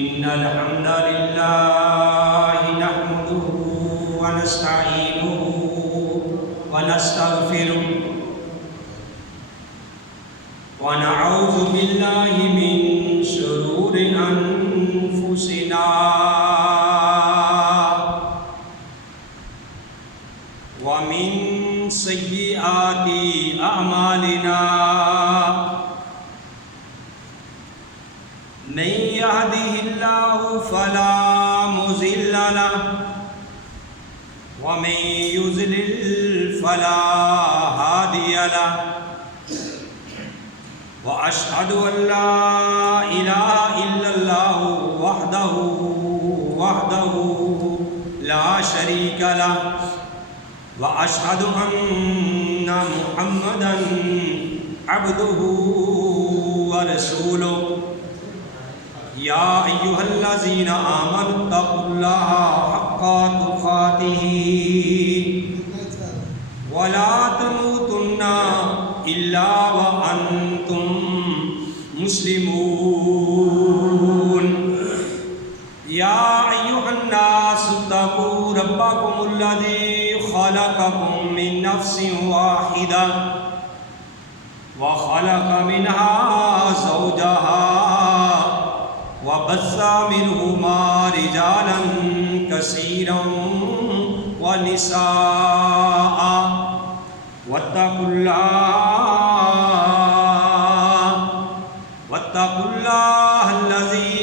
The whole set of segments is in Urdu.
إن الحمد لله نحمده ونستعينه ونستغفره ونعوذ بالله من شرور أنفسنا ومن سيئات أعمالنا من يهده الله فلا مضل له ومن يضلل فلا هادي له وأشهد أن لا إله إلا الله وحده لا شريك له وأشهد أن محمدا عبده ورسوله يا أيها الذين آمنوا اتقوا الله حق تقاته ولا تموتن إلا وأنتم مسلمون يا أيها الناس اتقوا ربكم الذي خلقكم من نفس واحدة وخلق منها زوجها وبث منهما رجالا كثيرا ونساء واتقوا الله الذي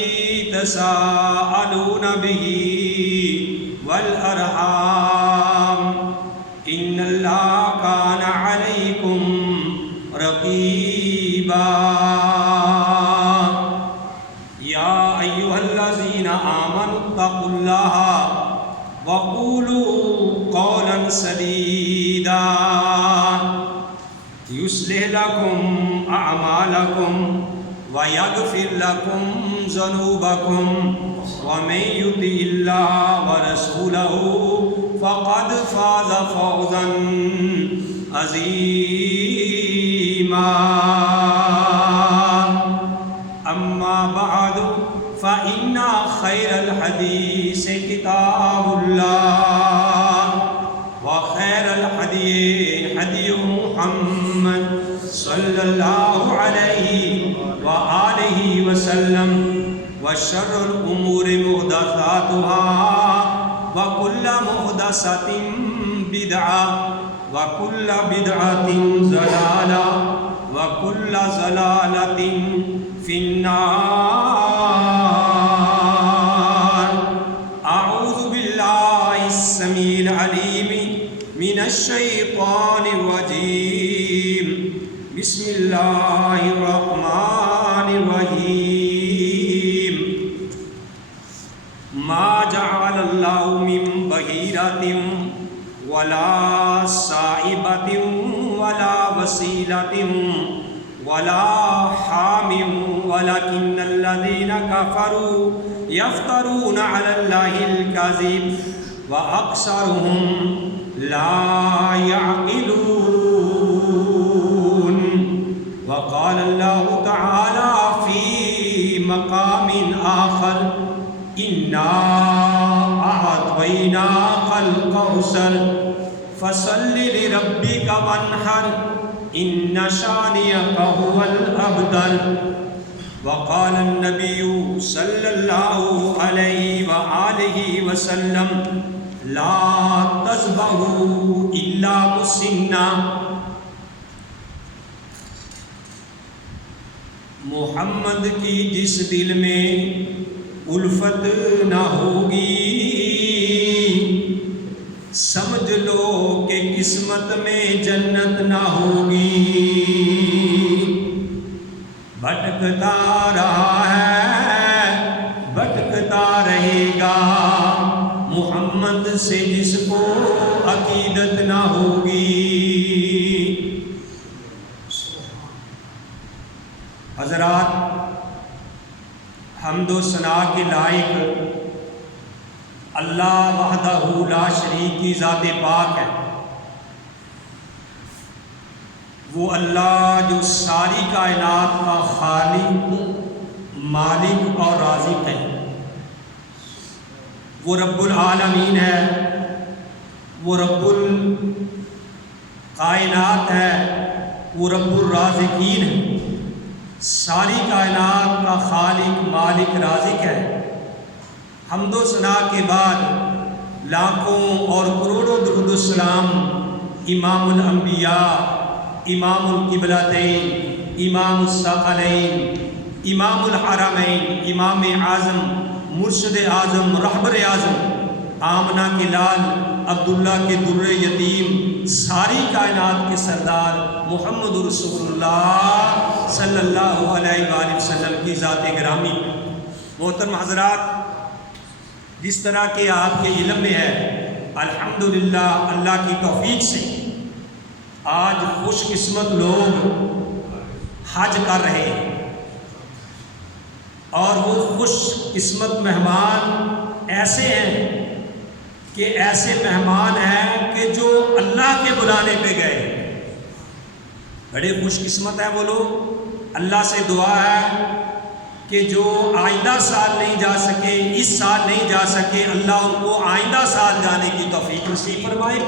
تساءلون به والأرحام إن الله كان عليكم رقيبا يا أيها الذين آمنوا اتقوا الله وقولوا قولا سديدا يصلح لكم أعمالكم ويغفر لكم ذنوبكم ومن يطع الله ورسوله فقد فاز فوزا عظيما أما بعد فإن خير الحديث كتاب الله وخير الهدي هدي محمد صلى الله عليه وآله وسلم وشر الأمور محدثاتها وكل محدثة بدعة وكل بدعة ضلالة وكل ضلالة في النار. أعوذ بالله السميع العليم من الشيطان الرجيم. بسم الله الرحمن الرحيم. ما جعل الله من بهيرة ولا صائبة ولا وسيلة ولا حام ولكن الذين كفروا يفترون على الله الكذب وأكثرهم لا يعقلون. وقال الله تعالى في مقام آخر إنا أعطيناك الكوثر فصل لربك وانحر إن شانئك هو الأبتر. وقال النبي صلى الله عليه وآله وسلم لا تذبحوا إلا مسنا. محمد کی جس دل میں الفت نہ ہوگی سمجھ لو کہ قسمت میں جنت نہ ہوگی. بھٹکتا رہا ہے بھٹکتا رہے گا محمد سے جس کو عقیدت نہ ہوگی. حضرات، حمد و ثنا کے لائق اللہ وحدہ لا شریک کی ذات پاک ہے. وہ اللہ جو ساری کائنات کا خالق، مالک اور رازق ہے. وہ رب العالمین ہے، وہ رب الکائنات ہے، وہ رب الرازقین ہے، ساری کائنات کا خالق مالک رازق ہے۔ حمد و ثنا کے بعد لاکھوں اور کروڑوں درود السلام امام الانبیاء، امام القبلتین، امام الثقلین، امام الحرمین، امام اعظم، مرشد اعظم، رہبر اعظم، آمنہ کے لال، عبداللہ کے در یتیم، ساری کائنات کے سردار محمد رسول اللہ صلی اللہ علیہ وآلہ وسلم کی ذات گرامی۔ محترم حضرات، جس طرح کہ آپ کے علم میں ہے، الحمدللہ اللہ کی توفیق سے آج خوش قسمت لوگ حج کر رہے ہیں، اور وہ خوش قسمت مہمان ایسے ہیں کہ ایسے مہمان ہیں کہ جو اللہ کے بلانے پہ گئے، بڑے خوش قسمت ہیں وہ لوگ۔ اللہ سے دعا ہے کہ جو آئندہ سال نہیں جا سکے، اس سال نہیں جا سکے، اللہ ان کو آئندہ سال جانے کی توفیق نصیب فرمائے۔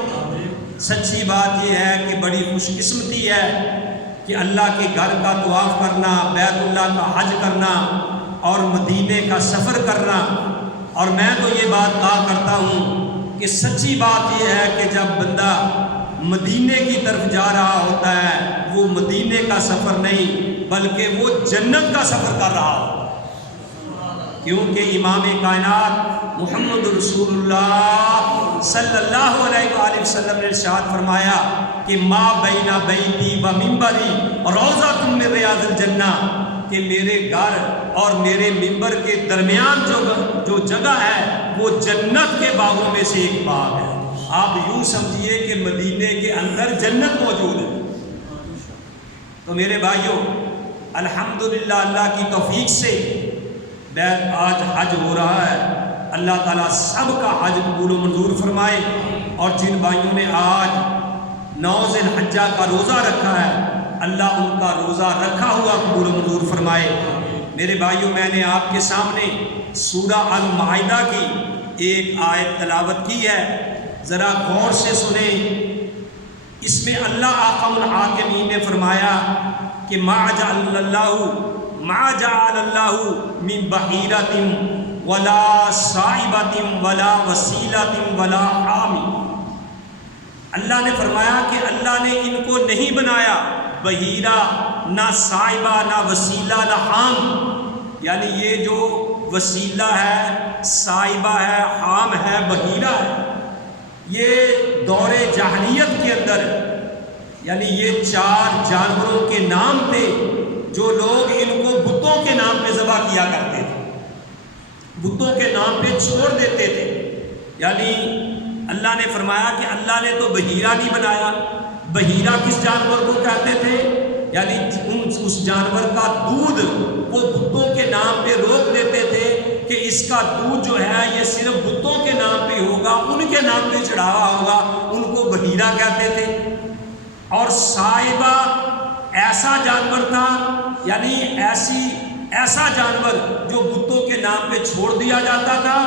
سچی بات یہ ہے کہ بڑی خوش قسمتی ہے کہ اللہ کے گھر کا طواف کرنا، بیت اللہ کا حج کرنا اور مدینے کا سفر کرنا۔ اور میں تو یہ بات کہا کرتا ہوں کہ سچی بات یہ ہے کہ جب بندہ مدینے کی طرف جا رہا ہوتا ہے، وہ مدینے کا سفر نہیں بلکہ وہ جنت کا سفر کر رہا ہو، کیونکہ امام کائنات محمد رسول اللہ صلی اللہ علیہ وآلہ وسلم نے ارشاد فرمایا کہ ما بین بیتی و منبری روضۃ من ریاض الجنہ، کہ میرے گھر اور میرے منبر کے درمیان جو جگہ ہے وہ جنت کے باغوں میں سے ایک باغ ہے۔ آپ یوں سمجھیے کہ مدینے کے اندر جنت موجود ہے۔ تو میرے بھائیوں، الحمدللہ اللہ کی توفیق سے آج حج ہو رہا ہے۔ اللہ تعالیٰ سب کا حج قبول و منظور فرمائے، اور جن بھائیوں نے آج 9 ذی الحجہ کا روزہ رکھا ہے، اللہ ان کا روزہ رکھا ہوا قبول و منظور فرمائے۔ میرے بھائیوں، میں نے آپ کے سامنے سورہ المائدہ کی ایک آیت تلاوت کی ہے، ذرا غور سے سنیں۔ اس میں اللہ احکم الحاکمین نے فرمایا کہ ما جعل اللہ من بحیرۃ ولا صائبۃ ولا وسیلۃ ولا حام۔ اللہ نے فرمایا کہ اللہ نے ان کو نہیں بنایا بحیرہ، نہ صائبہ، نہ وسیلہ، نہ حام، یعنی یہ جو وسیلہ ہے، صائبہ ہے، حام ہے، بحیرہ ہے، یہ دور جاہلیت کے اندر، یعنی یہ 4 جانوروں کے نام پہ جو لوگ ان کو بتوں کے نام پہ ذبح کیا کرتے تھے، بتوں کے نام پہ چھوڑ دیتے تھے۔ یعنی اللہ نے فرمایا کہ اللہ نے تو بحیرہ نہیں بنایا۔ بحیرہ کس جانور کو کہتے تھے؟ یعنی اس جانور کا دودھ وہ بتوں کے نام پہ روک دیتے تھے کہ اس کا دودھ جو ہے یہ صرف بتوں کے نام پہ ہوگا، ان کے نام پہ چڑھاوا ہوگا، ان کو بحیرہ کہتے تھے۔ اور صائبہ ایسا جانور تھا، یعنی ایسا جانور جو بتوں کے نام پہ چھوڑ دیا جاتا تھا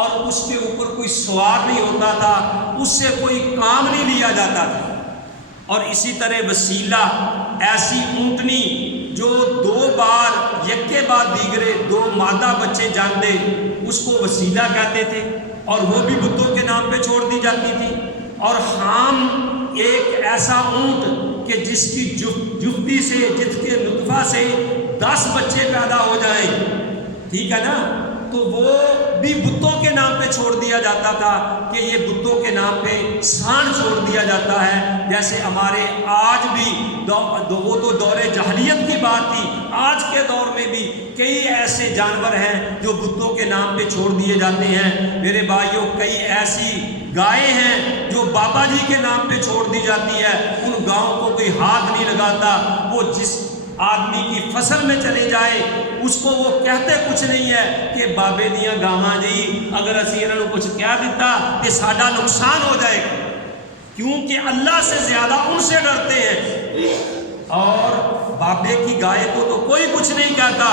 اور اس کے اوپر کوئی سوار نہیں ہوتا تھا، اس سے کوئی کام نہیں لیا جاتا تھا۔ اور اسی طرح وسیلہ، ایسی اونٹنی جو 2 بار یکے بعد دیگرے 2 مادہ بچے جان دے، اس کو وسیلہ کہتے تھے، اور وہ بھی بتوں کے نام پہ چھوڑ دی جاتی تھی۔ اور حام ایک ایسا اونٹ کہ جس کی جفتی سے، جس کے نطفہ سے 10 بچے پیدا ہو جائیں، ٹھیک ہے نا، تو وہ بھی بتوں کے نام پہ چھوڑ دیا جاتا تھا کہ یہ بتوں کے نام پہ سانڈ چھوڑ دیا جاتا ہے۔ جیسے ہمارے آج بھی وہ تو دور جاہلیت کی بات تھی، آج کے دور میں بھی کئی ایسے جانور ہیں جو بتوں کے نام پہ چھوڑ دیے جاتے ہیں۔ میرے بھائیوں، کئی ایسی گائے ہیں جو بابا جی کے نام پہ چھوڑ دی جاتی ہے، ان گاؤں کو کوئی ہاتھ نہیں لگاتا، وہ جس آدمی کی فصل میں چلے جائے اس کو وہ کہتے کچھ نہیں ہے کہ بابے دیاں گاواں جی اگر اسی انہوں کچھ کہہ دیتا کہ ساڈا نقصان ہو جائے گا، کیونکہ اللہ سے زیادہ ان سے ڈرتے ہیں۔ اور بابے کی گائے کو تو کوئی کچھ نہیں کہتا۔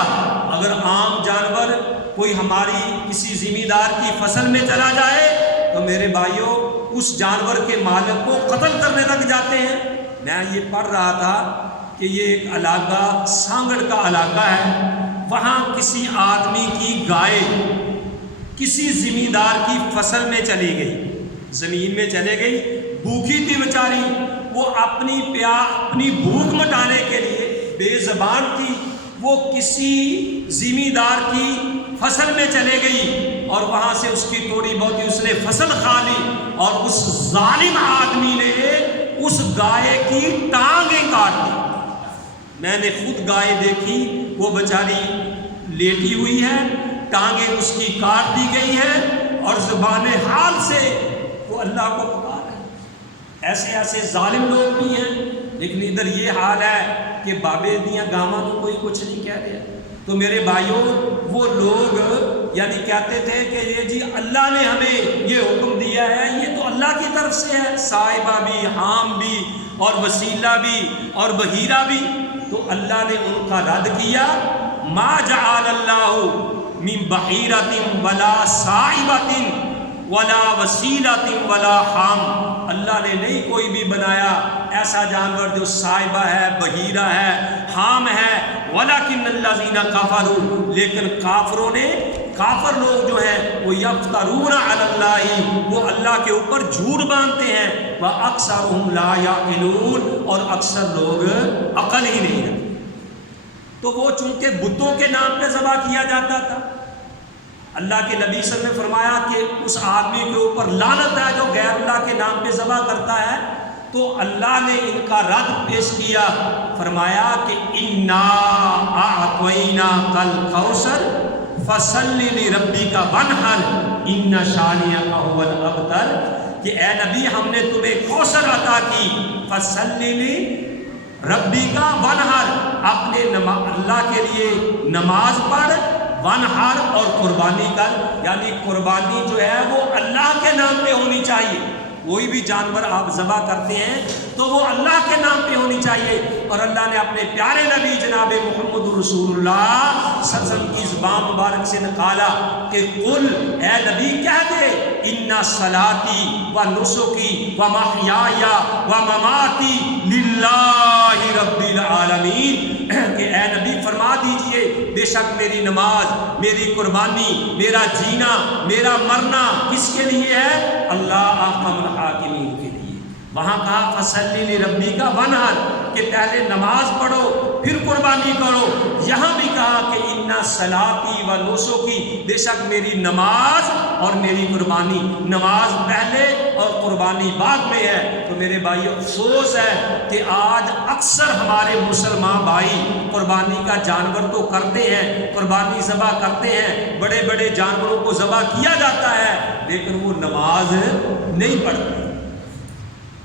اگر عام جانور کوئی ہماری کسی زمیندار کی فصل میں چلا جائے تو میرے بھائیوں اس جانور کے مالک کو قتل کرنے لگ جاتے ہیں۔ میں یہ پڑھ رہا تھا کہ یہ ایک علاقہ سانگڑ کا علاقہ ہے، وہاں کسی آدمی کی گائے کسی زمیندار کی فصل میں چلی گئی، زمین میں چلے گئی، بھوکی تھی بیچاری، وہ اپنی بھوک مٹانے کے لیے بے زبان تھی، وہ کسی زمیندار کی فصل میں چلے گئی اور وہاں سے اس کی تھوڑی بہت اس نے فصل کھا لی، اور اس ظالم آدمی نے اس گائے کی ٹانگیں کاٹ دی۔ میں نے خود گائے دیکھی، وہ بیچاری لیٹی ہوئی ہے، ٹانگیں اس کی کاٹ دی گئی ہیں اور زبان حال سے وہ اللہ کو پکار ہے۔ ایسے ظالم لوگ بھی ہیں، لیکن ادھر یہ حال ہے کہ بابے دیاں گاواں کو کوئی کچھ نہیں کہہ رہا۔ تو میرے بھائیوں وہ لوگ یعنی کہتے تھے کہ یہ جی اللہ نے ہمیں یہ حکم دیا ہے، یہ تو اللہ کی طرف سے ہے، صاحبہ بھی، حام بھی، اور وسیلہ بھی، اور بحیرہ بھی۔ تو اللہ نے ان کا رد کیا، ما جعل اللہ من بحیرۃ ولا صاحبۃ ولا وسیلۃ ولا حام، اللہ نے نہیں کوئی بھی بنایا ایسا جانور جو صاحبہ ہے، بحیرہ ہے، حام ہے، ولیکن الذین کفروا، لیکن کافر لوگ جو ہیں وہ یفترون علی اللہ، وہ اللہ کے اوپر جھوٹ باندھتے ہیں، واکثرهم لا یعقلون، اور اکثر لوگ عقل ہی نہیں رکھتے۔ تو وہ چونکہ بتوں کے نام پہ ذبح کیا جاتا تھا، اللہ کے نبی صلی اللہ علیہ وسلم نے فرمایا کہ اس آدمی کے اوپر لعنت ہے جو غیر اللہ کے نام پہ ذبح کرتا ہے۔ تو اللہ نے ان کا رد پیش کیا، فرمایا کہ انا اعطیناک الکوثر فصل لربک وانحر ان شانئک هو الابتر، کہ اے نبی ہم نے تمہیں کوثر عطا کی، فصل لربک وانحر، اپنے اللہ کے لیے نماز پڑھ، وانحر اور قربانی کر، یعنی قربانی جو ہے وہ اللہ کے نام پہ ہونی چاہیے۔ کوئی بھی جانور آپ ذبح کرتے ہیں تو وہ اللہ کے نام پہ ہونی چاہیے، اور اللہ نے اپنے پیارے نبی جناب محمد رسول اللہ صلی اللہ علیہ وسلم کی زبان مبارک سے نکالا کہ قل، اے نبی کہہ دے، ان صلاتی و نسکی و محیای و مماتی للہ رب العالمین، کہ اے نبی فرما دیجئے بے شک میری نماز، میری قربانی، میرا جینا، میرا مرنا کس کے لیے ہے؟ اللہ احکم الحاکمین کے لیے۔ وہاں کہا فصلی لربک وانحر، کہ پہلے نماز پڑھو پھر قربانی کرو۔ یہاں بھی کہا کہ ان صلاتی و نسکی، بے شک میری نماز اور میری قربانی، نماز پہلے اور قربانی بعد میں ہے۔ تو میرے بھائی افسوس ہے کہ آج اکثر ہمارے مسلمان بھائی قربانی کا جانور تو کرتے ہیں، قربانی ذبح کرتے ہیں، بڑے بڑے جانوروں کو ذبح کیا جاتا ہے، لیکن وہ نماز نہیں پڑھتے،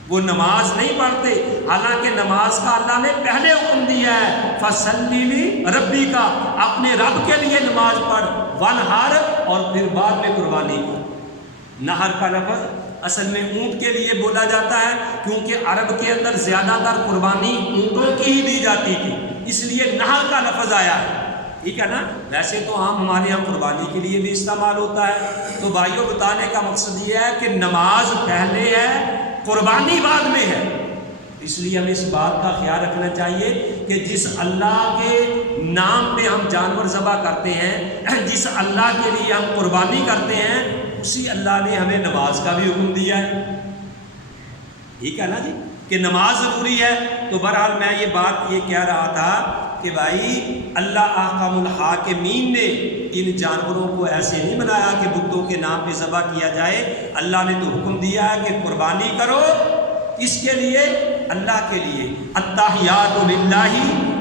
وہ نماز نہیں پڑھتے، حالانکہ نماز کا اللہ نے پہلے حکم دیا ہے، فصلی لربک، اپنے رب کے لیے نماز پڑھ، وانحر، اور پھر بعد میں قربانی کر۔ نہر کا لفظ اصل میں اونٹ کے لیے بولا جاتا ہے، کیونکہ عرب کے اندر زیادہ تر قربانی اونٹوں کی ہی دی جاتی تھی، اس لیے نہر کا لفظ آیا ہے، ٹھیک ہے نا۔ ویسے تو عام ہمارے یہاں قربانی کے لیے بھی استعمال ہوتا ہے۔ تو بھائیوں بتانے کا مقصد یہ ہے کہ نماز پہلے ہے، قربانی بعد میں ہے، اس لیے ہمیں اس بات کا خیال رکھنا چاہیے کہ جس اللہ کے نام پہ ہم جانور ذبح کرتے ہیں، جس اللہ کے لیے ہم قربانی کرتے ہیں، اسی اللہ نے ہمیں نماز کا بھی حکم دیا ہے، ٹھیک ہے نا جی، کہ نماز ضروری ہے۔ تو بہرحال میں یہ بات یہ کہہ رہا تھا کہ بھائی اللہ احکم الحاکمین نے ان جانوروں کو ایسے نہیں بنایا کہ بتوں کے نام پہ ذبح کیا جائے۔ اللہ نے تو حکم دیا ہے کہ قربانی کرو، اس کے لیے اللہ کے لیے، التحیات للہ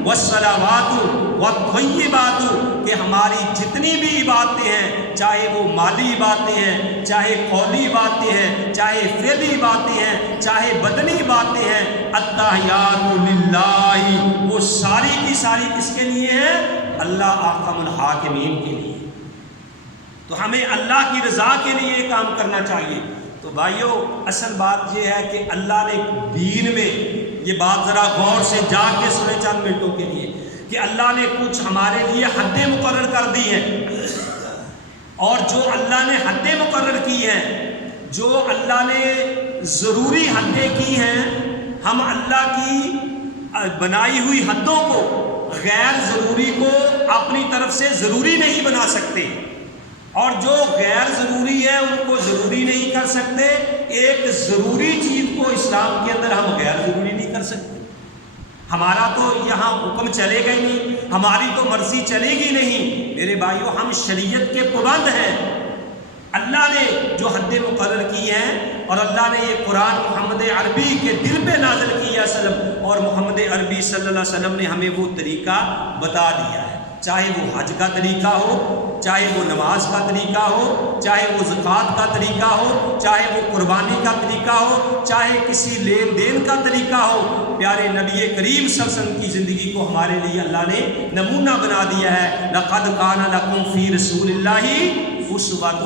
والصلوات والطیبات، کہ ہماری جتنی بھی عبادتیں ہیں، چاہے وہ مالی عبادتیں ہیں، چاہے قولی عبادتیں ہیں، چاہے فعلی عبادتیں ہیں، چاہے بدنی عبادتیں ہیں، التحیات للہ، وہ ساری کی ساری کس کے لیے ہیں؟ اللہ احکم الحاکمین کے لیے۔ تو ہمیں اللہ کی رضا کے لیے یہ کام کرنا چاہیے۔ تو بھائیوں اصل بات یہ ہے کہ اللہ نے دین میں، یہ بات ذرا غور سے جا کے سنیں چند منٹوں کے لیے، کہ اللہ نے کچھ ہمارے لیے حدیں مقرر کر دی ہیں۔ اور جو اللہ نے حدیں مقرر کی ہیں، جو اللہ نے ضروری حدیں کی ہیں، ہم اللہ کی بنائی ہوئی حدوں کو، غیر ضروری کو اپنی طرف سے ضروری نہیں بنا سکتے، اور جو غیر ضروری ہے ان کو ضروری نہیں کر سکتے۔ ایک ضروری چیز کو اسلام کے اندر ہم غیر ضروری نہیں کر سکتے۔ ہمارا تو یہاں حکم چلے گا ہی نہیں، ہماری تو مرضی چلے گی نہیں۔ میرے بھائیوں، ہم شریعت کے پابند ہیں۔ اللہ نے جو حدیں مقرر کی ہیں، اور اللہ نے یہ قرآن محمد عربی کے دل پہ نازل کیا وسلم، اور محمد عربی صلی اللہ علیہ وسلم نے ہمیں وہ طریقہ بتا دیا ہے، چاہے وہ حج کا طریقہ ہو، چاہے وہ نماز کا طریقہ ہو، چاہے وہ زکوٰۃ کا طریقہ ہو، چاہے وہ قربانی کا طریقہ ہو، چاہے کسی لین دین کا طریقہ ہو۔ پیارے نبی کریم صلی اللہ علیہ وسلم کی زندگی کو ہمارے لیے اللہ نے نمونہ بنا دیا ہے۔ لَقَدْ كَانَ لَكُمْ فِي رَسُولِ اللَّهِ أُسْوَةٌ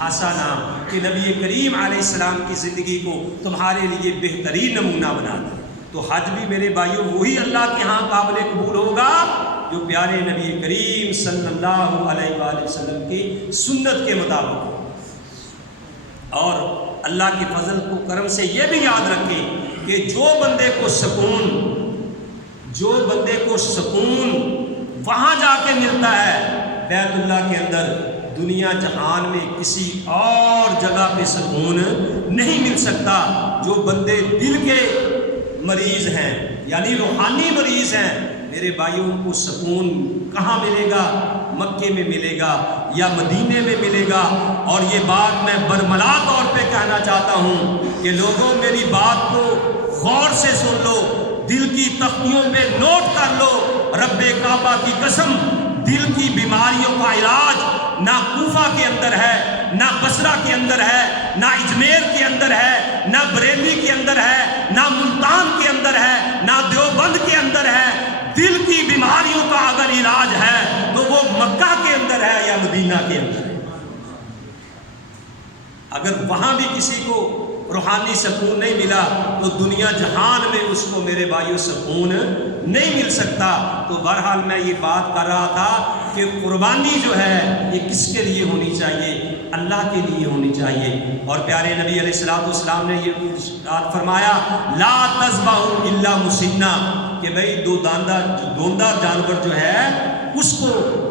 حَسَنَةٌ، کہ نبی کریم علیہ السلام کی زندگی کو تمہارے لیے بہترین نمونہ بنا دیا۔ تو حج بھی میرے بھائیوں وہی اللہ کے ہاں قابل قبول ہوگا جو پیارے نبی کریم صلی اللہ علیہ وآلہ وسلم کی سنت کے مطابق ہو۔ اور اللہ کے فضل کو کرم سے یہ بھی یاد رکھیں کہ جو بندے کو سکون وہاں جا کے ملتا ہے بیت اللہ کے اندر، دنیا جہان میں کسی اور جگہ پہ سکون نہیں مل سکتا۔ جو بندے دل کے مریض ہیں، یعنی روحانی مریض ہیں، میرے بھائیوں کو سکون کہاں ملے گا؟ مکے میں ملے گا یا مدینے میں ملے گا۔ اور یہ بات میں برملا طور پہ کہنا چاہتا ہوں کہ لوگوں میری بات کو غور سے سن لو، دل کی تختیوں پہ نوٹ کر لو۔ رب کعبہ کی قسم، دل کی بیماریوں کا علاج نہ کوفہ کے اندر ہے، نہ بصرہ کے اندر ہے، نہ اجمیر کے اندر ہے، نہ بریلی کے اندر ہے، نہ ملتان کے اندر ہے، نہ دیوبند کے اندر ہے۔ دل کی بیماریوں کا اگر علاج ہے تو وہ مکہ کے اندر ہے یا مدینہ کے اندر ہے۔ اگر وہاں بھی کسی کو روحانی سکون نہیں ملا تو دنیا جہان میں اس کو میرے بھائیوں سکون نہیں مل سکتا۔ تو بہرحال میں یہ بات کر رہا تھا کہ قربانی جو ہے یہ کس کے لیے ہونی چاہیے؟ اللہ کے لیے ہونی چاہیے۔ اور پیارے نبی علیہ الصلوۃ والسلام نے یہ ارشاد فرمایا، لا تذبحوا الا مسنہ، کہ بھئی دوندار جانور جو ہے اس کو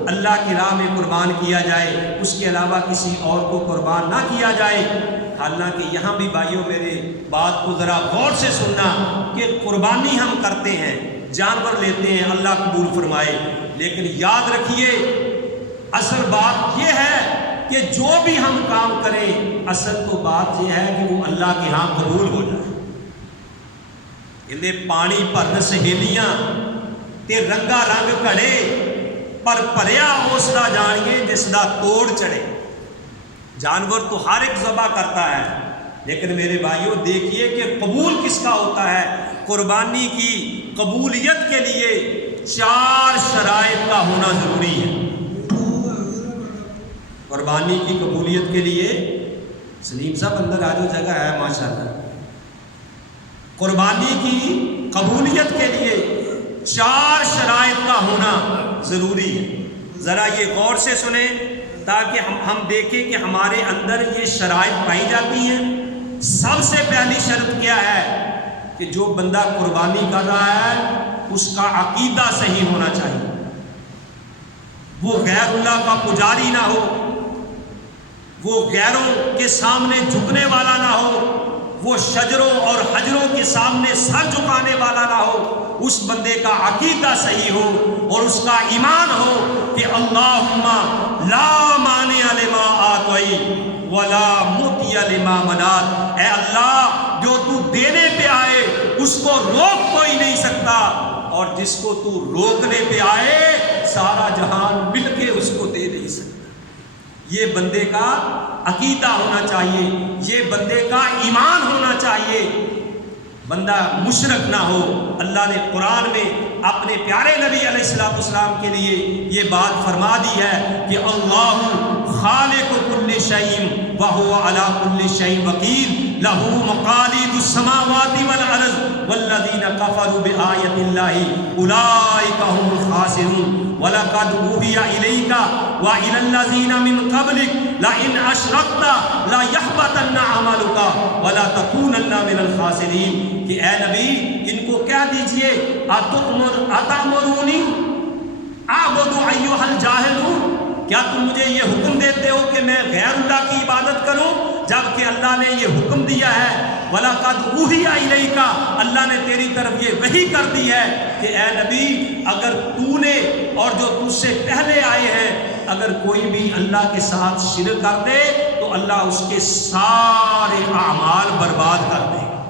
اللہ کی راہ میں قربان کیا جائے، اس کے علاوہ کسی اور کو قربان نہ کیا جائے۔ حالانکہ یہاں بھی بھائیوں میرے بات کو ذرا غور سے سننا کہ قربانی ہم کرتے ہیں، جانور لیتے ہیں، اللہ قبول فرمائے، لیکن یاد رکھیے اصل بات یہ ہے کہ جو بھی ہم کام کریں اصل تو بات یہ ہے کہ وہ اللہ کے ہاں قبول ہو جائے۔ انہیں پانی پر سہیلیاں تے رنگا رنگ کھڑے پر پریا حوصلہ جانیے جس دا توڑ چڑھے۔ جانور تو ہر ایک ذبح کرتا ہے، لیکن میرے بھائیوں دیکھیے کہ قبول کس کا ہوتا ہے۔ قربانی کی قبولیت کے لیے 4 شرائط کا ہونا ضروری ہے۔ قربانی کی قبولیت کے لیے سلیم صاحب اندر آ جو جگہ ہے ماشاءاللہ۔ قربانی کی قبولیت کے لیے 4 شرائط کا ہونا ضروری ہے۔ ذرا یہ غور سے سنیں تاکہ ہم دیکھیں کہ ہمارے اندر یہ شرائط پائی جاتی ہیں۔ سب سے پہلی شرط کیا ہے کہ جو بندہ قربانی کر رہا ہے اس کا عقیدہ صحیح ہونا چاہیے، وہ غیر اللہ کا پجاری نہ ہو، وہ غیروں کے سامنے جھکنے والا نہ ہو، وہ شجروں اور حجروں کے سامنے سر جھکانے والا نہ ہو۔ اس بندے کا عقیدہ صحیح ہو اور اس کا ایمان ہو کہ اللہم لا مانع لما اعطیت ولا معطی لما منعت، اے اللہ جو تو دینے پہ آئے اس کو روک کوئی نہیں سکتا، اور جس کو تو روکنے پہ آئے سارا جہان مل کے اس کو دے نہیں سکتا۔ یہ بندے کا عقیدہ ہونا چاہیے، یہ بندے کا ایمان ہونا چاہیے، بندہ مشرک نہ ہو۔ اللہ نے قرآن میں اپنے پیارے نبی علیہ السلام کے لیے یہ بات فرما دی ہے کہ اللہ خالق کل شیء وہو علی کل شیء وکیل، لہو مقالید السماوات والارض والذین کفروا بآیت اللہ اولئک هم الخاسرون وَلَقَدْ أُوحِیَ إِلَيْكَ وَإِلَى الَّذِينَ مِنْ قَبْلِكَ لَئِنْ أَشْرَكْتَ لَيَحْبَطَنَّ عَمَلُكَ وَلَتَكُونَنَّ مِنَ الْخَاسِرِينَ کہ اے نبی ان کو کہہ دیجئے أَتَأْمُرُونِي أَعْبُدُ أَيُّهَا الْجَاهِلُونَ کیا تم مجھے یہ حکم دیتے ہو کہ میں غیر اللہ کی عبادت کروں جبکہ اللہ نے یہ حکم دیا ہے وَلَقَدْ أُوحِیَ إِلَيْكَ اللہ نے تیری طرف یہ وحی کر دی ہے کہ اے نبی اگر تو نے اور جو تجھ سے پہلے آئے ہیں اگر کوئی بھی اللہ کے ساتھ شرک کر دے تو اللہ اس کے سارے اعمال برباد کر دے گا۔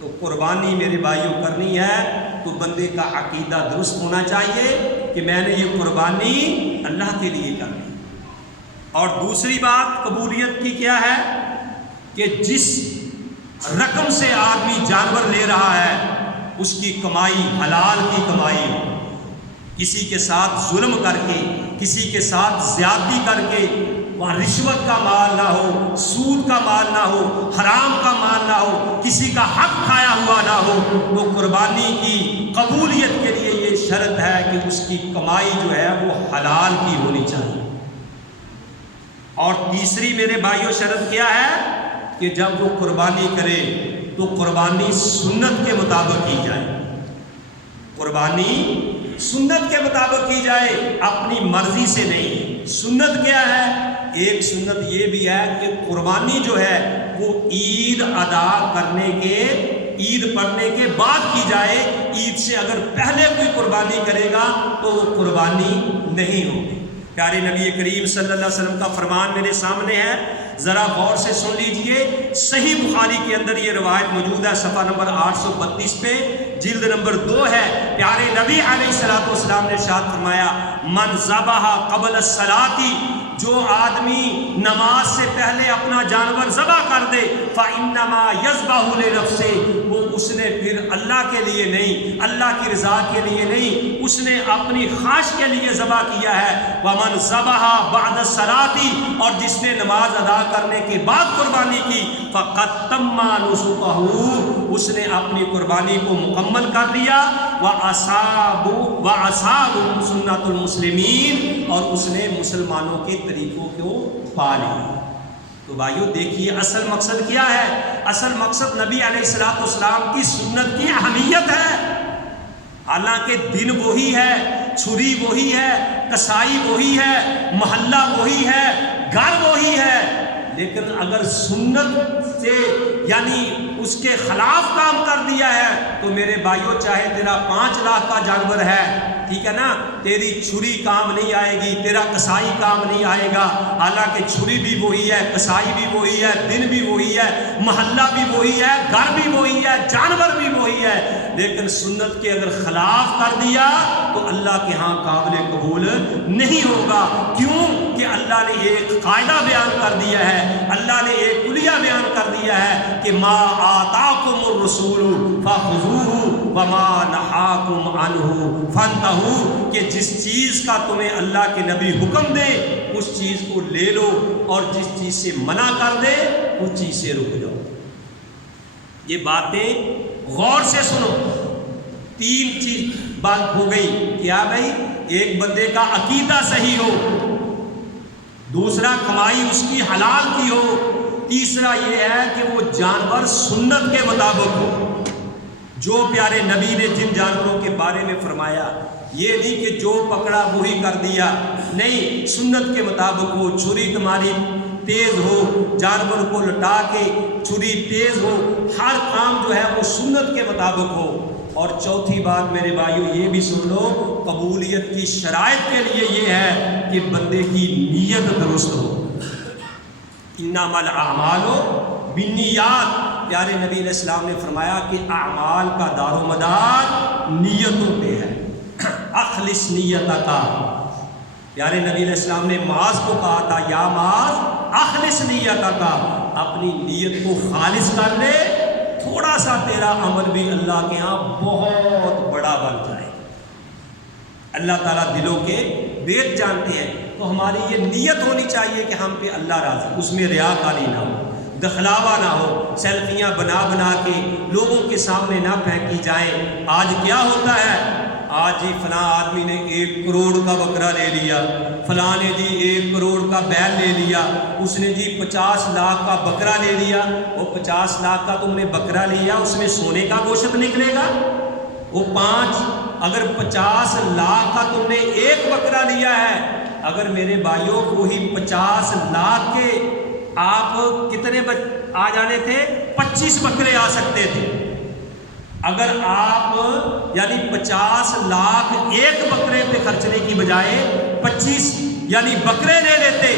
تو قربانی میرے بھائیوں کرنی ہے تو بندے کا عقیدہ درست ہونا چاہیے کہ میں نے یہ قربانی اللہ کے لیے کرنی۔ اور دوسری بات قبولیت کی کیا ہے کہ جس رقم سے آدمی جانور لے رہا ہے اس کی کمائی حلال کی کمائی ہو، کسی کے ساتھ ظلم کر کے کسی کے ساتھ زیادتی کر کے وہاں رشوت کا مال نہ ہو، سود کا مال نہ ہو، حرام کا مال نہ ہو، کسی کا حق کھایا ہوا نہ ہو، تو قربانی کی قبولیت کے لیے یہ شرط ہے کہ اس کی کمائی جو ہے وہ حلال کی ہونی چاہیے۔ اور تیسری میرے بھائیوں شرط کیا ہے کہ جب وہ قربانی کرے تو قربانی سنت کے مطابق کی جائے، قربانی سنت کے مطابق کی جائے، اپنی مرضی سے نہیں۔ سنت کیا ہے؟ ایک سنت یہ بھی ہے کہ قربانی جو ہے وہ عید ادا کرنے کے، عید پڑھنے کے بعد کی جائے، عید سے اگر پہلے کوئی قربانی کرے گا تو وہ قربانی نہیں ہوگی۔ پیارے نبی کریم صلی اللہ علیہ وسلم کا فرمان میرے سامنے ہے، ذرا غور سے سن لیجئے۔ صحیح بخاری کے اندر یہ روایت موجود ہے، صفحہ نمبر 832 پہ، جلد نمبر 2 ہے۔ پیارے نبی علیہ الصلوۃ والسلام نے ارشاد فرمایا من ذبح قبل الصلاۃ، جو آدمی نماز سے پہلے اپنا جانور ذبح کر دے فإنما يذبح لنفسه، وہ اس نے پھر اللہ کے لیے نہیں، اللہ کی رضا کے لیے نہیں، اس نے اپنی خواہش کے لیے ذبح کیا ہے۔ ومن ذبح بعد الصلاۃ، اور جس نے نماز ادا کرنے کے بعد قربانی کی فقد تم نسکہ، اس نے اپنی قربانی کو مکمل کر لیا۔ وَأَصَابَ سُنَّةُ الْمُسْلِمِينَ، اور اس نے مسلمانوں کے طریقوں کو پا لیا۔ تو بھائیو دیکھیے اصل مقصد کیا ہے؟ اصل مقصد نبی علیہ الصلوۃ والسلام کی سنت کی اہمیت ہے۔ حالانکہ دن وہی ہے، چھری وہی ہے، کسائی وہی ہے، محلہ وہی ہے، گھر وہی ہے، لیکن اگر سنت سے یعنی اس کے خلاف کام کر دیا ہے تو میرے بھائیوں چاہے تیرا 5 لاکھ کا جانور ہے، ٹھیک ہے نا، تیری چھری کام نہیں آئے گی، تیرا کسائی کام نہیں آئے گا۔ حالانکہ چھری بھی وہی ہے، کسائی بھی وہی ہے، دن بھی وہی ہے، محلہ بھی وہی ہے، گھر بھی وہی ہے، جانور بھی وہی ہے، لیکن سنت کے اگر خلاف کر دیا تو اللہ کے ہاں قابل قبول نہیں ہوگا۔ کیوں کہ اللہ نے ایک قاعدہ بیان کر دیا ہے، اللہ نے ایک کلیہ بیان کر دیا ہے کہ ما آتاکم الرسول فخذوہ وما نہاکم عنہ فانتہوا، کہ جس چیز کا تمہیں اللہ کے نبی حکم دے اس چیز کو لے لو، اور جس چیز سے منع کر دے اس چیز سے رک جاؤ۔ یہ باتیں غور سے سنو۔ 3 چیز بات ہو گئی، کیا بھائی؟ ایک بندے کا عقیدہ صحیح ہو، دوسرا کمائی اس کی حلال کی ہو، تیسرا یہ ہے کہ وہ جانور سنت کے مطابق ہو، جو پیارے نبی نے جن جانوروں کے بارے میں فرمایا۔ یہ نہیں کہ جو پکڑا وہی کر دیا، نہیں، سنت کے مطابق ہو، چھری تمہاری تیز ہو، جانور کو لٹا کے چھری تیز ہو، ہر کام جو ہے وہ سنت کے مطابق ہو۔ اور چوتھی بات میرے بھائیوں یہ بھی سن لو، قبولیت کی شرائط کے لیے یہ ہے کہ بندے کی نیت درست ہو۔ انما الاعمال بالنیات، پیارے نبی علیہ السلام نے فرمایا کہ اعمال کا دار و مدار نیتوں پہ ہے۔ اخلص نیتک، پیارے نبی علیہ السلام نے معاذ کو کہا تھا یا معاذ اخلص نیتک، اپنی نیت کو خالص کر لے، تھوڑا سا تیرا عمل بھی اللہ کے ہاں بہت بڑا بن جائے۔ اللہ تعالیٰ دلوں کے بیت جانتے ہیں، تو ہماری یہ نیت ہونی چاہیے کہ ہم پہ اللہ راضی، اس میں ریاکاری نہ ہو۔ دکھلاوا نہ ہو، سیلفیاں بنا بنا کے لوگوں کے سامنے نہ پھینکی جائیں۔ آج کیا ہوتا ہے، آج جی فلاں آدمی نے 1 کروڑ کا بکرا لے لیا، فلاں نے جی 1 کروڑ کا بیل لے لیا، اس نے جی 50 لاکھ کا بکرا لے لیا۔ وہ 50 لاکھ کا تم نے بکرا لیا، اس میں سونے کا گوشت نکلے گا؟ وہ 5 اگر 50 لاکھ کا تم نے 1 بکرا لیا ہے، اگر میرے بھائیوں وہی 50 لاکھ کے آپ کتنے آ جانے تھے، 25 بکرے آ سکتے تھے۔ اگر آپ یعنی 50 لاکھ 1 بکرے پہ خرچنے کی بجائے 25 یعنی بکرے لے لیتے،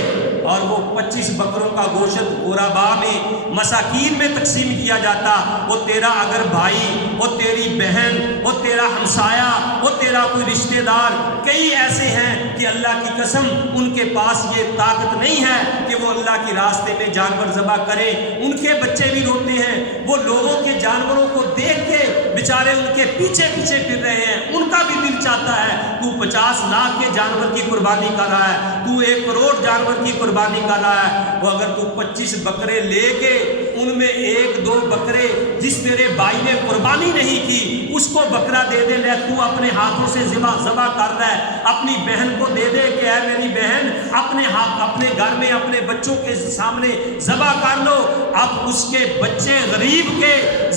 اور وہ 25 بکروں کا گوشت غرباء میں، مساکین میں تقسیم کیا جاتا، وہ تیرا اگر بھائی، وہ تیری بہن، وہ تیرا ہمسایا، وہ تیرا کوئی رشتہ دار، کئی ایسے ہیں کہ اللہ کی قسم ان کے پاس یہ طاقت نہیں ہے کہ وہ اللہ کے راستے میں جانور ذبح کریں، ان کے بچے بھی روتے ہیں، وہ لوگوں کے جانوروں کو دیکھ کے بیچارے ان کے پیچھے پیچھے پھر رہے ہیں، ان کا بھی دل چاہتا ہے تو 50 لاکھ کے جانور کی قربانی کر رہا ہے، تو 1 کروڑ جانور کی قربانی کر رہا ہے، وہ اگر تو 25 بکرے لے کے ان میں 1-2 بکرے جس تیرے بھائی نے قربانی نہیں کی اس کو بکرا دے دے، لے تو اپنے ہاتھوں سے ذبح کر رہا ہے، اپنی بہن کو دے دے کہ اے میری بہن اپنے گھر میں اپنے بچوں کے سامنے ذبح کر لو، اب اس کے بچے غریب کے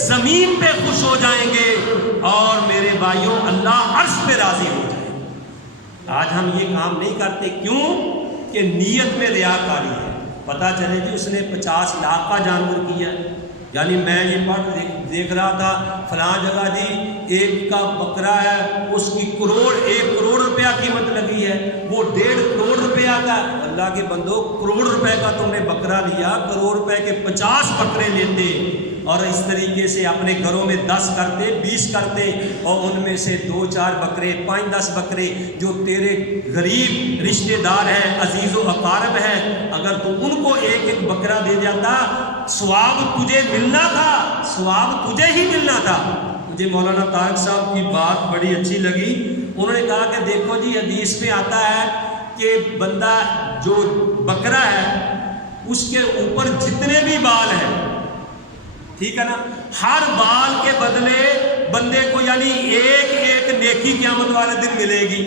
زمین پہ خوش ہو جائیں گے، اور میرے بھائیوں اللہ عرش پہ راضی ہو جائے گا۔ آج ہم یہ کام نہیں کرتے، کیوں کہ نیت میں ریاکاری ہے۔ پتہ چلے جی اس نے 50 لاکھ کا جانور کیا، یعنی میں یہ پڑھ دیکھ رہا تھا فلاں جگہ جی 1 کا بکرا ہے، اس کی 1 کروڑ روپیہ قیمت لگی ہے، وہ 1.5 کروڑ روپیہ کا۔ اللہ کے بندو، کروڑ روپے کا تم نے بکرا لیا، کروڑ روپے کے 50 بکرے لیتے اور اس طریقے سے اپنے گھروں میں 10 کرتے 20 کرتے، اور ان میں سے 2-4 بکرے 5-10 بکرے جو تیرے غریب رشتہ دار ہیں، عزیز و اقارب ہیں، اگر تو ان کو 1-1 بکرا دے جاتا، ثواب تجھے ملنا تھا، ثواب تجھے ہی ملنا تھا۔ مجھے مولانا طارق صاحب کی بات بڑی اچھی لگی، انہوں نے کہا کہ دیکھو جی حدیث میں آتا ہے کہ بندہ جو بکرا ہے اس کے اوپر جتنے بھی بال ہیں، ٹھیک ہے نا، ہر بال کے بدلے بندے کو یعنی 1 نیکی قیامت والے دن ملے گی۔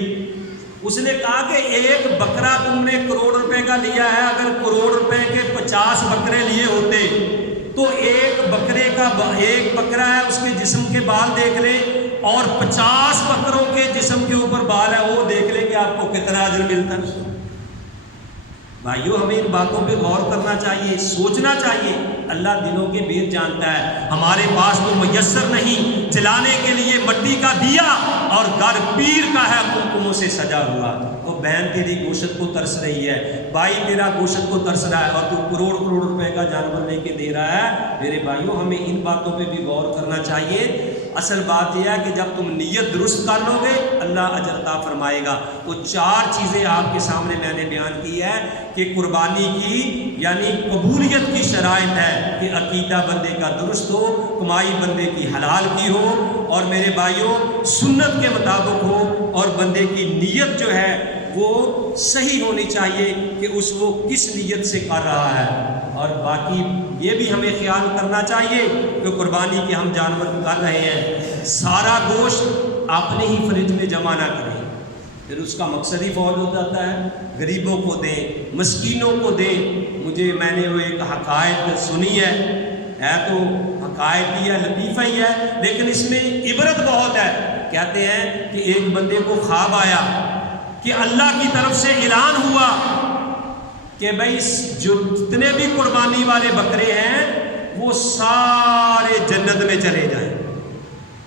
اس نے کہا کہ 1 بکرا تم نے کروڑ روپے کا لیا ہے، اگر کروڑ روپے کے 50 بکرے لیے ہوتے تو 1 بکرا ہے اس کے جسم کے بال دیکھ لیں، اور 50 بکروں کے جسم کے اوپر بال ہے وہ دیکھ لیں کہ آپ کو کتنا اجر ملتا ہے۔ بھائیو ہمیں ان باتوں پہ غور کرنا چاہیے، سوچنا چاہیے۔ اللہ دلوں کے بھید جانتا ہے، ہمارے پاس تو میسر نہیں جلانے کے لیے مٹی کا دیا، اور گھر پیر کا ہے کمکموں سے سجا ہوا۔ تو بہن تیری گوشت کو ترس رہی ہے، بھائی تیرا گوشت کو ترس رہا ہے، اور تو کروڑ روپے کا جانور لے کے دے رہا ہے۔ میرے بھائیوں ہمیں ان باتوں پہ بھی غور کرنا چاہیے۔ اصل بات یہ ہے کہ جب تم نیت درست کر لو گے اللہ اجر عطا فرمائے گا۔ وہ 4 چیزیں آپ کے سامنے میں نے بیان کی ہے کہ قربانی کی یعنی قبولیت کی شرائط ہے کہ عقیدہ بندے کا درست ہو، کمائی بندے کی حلال کی ہو، اور میرے بھائیوں سنت کے مطابق ہو، اور بندے کی نیت جو ہے وہ صحیح ہونی چاہیے کہ وہ کس نیت سے کر رہا ہے۔ اور باقی یہ بھی ہمیں خیال کرنا چاہیے کہ قربانی کے ہم جانور کر رہے ہیں، سارا گوشت اپنے ہی فریج میں جمع نہ کریں، پھر اس کا مقصد ہی فوت ہو جاتا ہے۔ غریبوں کو دیں، مسکینوں کو دیں۔ میں نے وہ ایک حقائق سنی ہے تو حقائق ہی ہے، لطیفہ ہی ہے، لیکن اس میں عبرت بہت ہے۔ کہتے ہیں کہ ایک بندے کو خواب آیا کہ اللہ کی طرف سے اعلان ہوا کہ بھائی جو جتنے بھی قربانی والے بکرے ہیں وہ سارے جنت میں چلے جائیں۔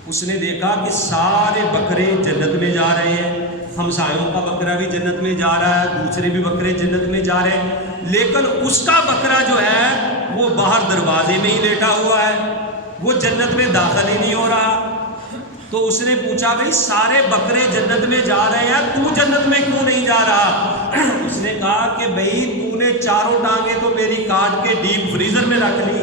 اس نے دیکھا کہ سارے بکرے جنت میں جا رہے ہیں، ہمسایوں کا بکرا بھی جنت میں جا رہا ہے، دوسرے بھی بکرے جنت میں جا رہے ہیں، لیکن اس کا بکرا جو ہے وہ باہر دروازے میں ہی لیٹا ہوا ہے، وہ جنت میں داخل ہی نہیں ہو رہا۔ تو اس نے پوچھا بھائی سارے بکرے جنت میں جا رہے ہیں، تو جنت میں کیوں نہیں جا رہا؟ اس نے کہا کہ بھائی تو نے 4 ٹانگیں تو میری کاٹ کے ڈیپ فریزر میں رکھ لی،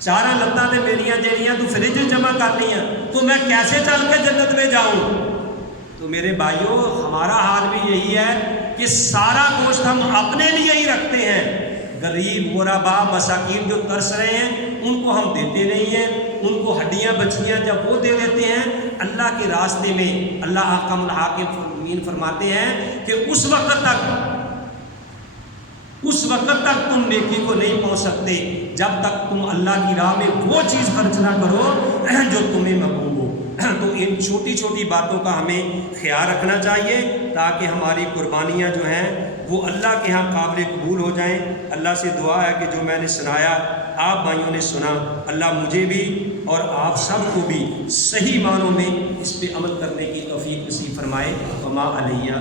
4 لتاں تے میریاں جڑیاں تو فریج جمع کر لی ہیں، تو میں کیسے چل کے جنت میں جاؤں؟ تو میرے بھائیوں ہمارا حال بھی یہی ہے کہ سارا گوشت ہم اپنے لیے ہی رکھتے ہیں، غریب غربا مساکین جو ترس رہے ہیں ان کو ہم دیتے نہیں ہیں، ان کو ہڈیاں بچیاں جب وہ دے دیتے ہیں اللہ کے راستے میں، اللہ احکم الحاکمین فرماتے ہیں کہ اس وقت تک تم نیکی کو نہیں پہنچ سکتے جب تک تم اللہ کی راہ میں وہ چیز خرچ نہ کرو جو تمہیں محبوب ہو۔ تو ان چھوٹی چھوٹی باتوں کا ہمیں خیال رکھنا چاہیے تاکہ ہماری قربانیاں جو ہیں وہ اللہ کے ہاں قابل قبول ہو جائیں۔ اللہ سے دعا ہے کہ جو میں نے سنایا آپ بھائیوں نے سنا، اللہ مجھے بھی اور آپ سب کو بھی صحیح معنوں میں اس پہ عمل کرنے کی توفیق نصیب فرمائے۔ وما علیہ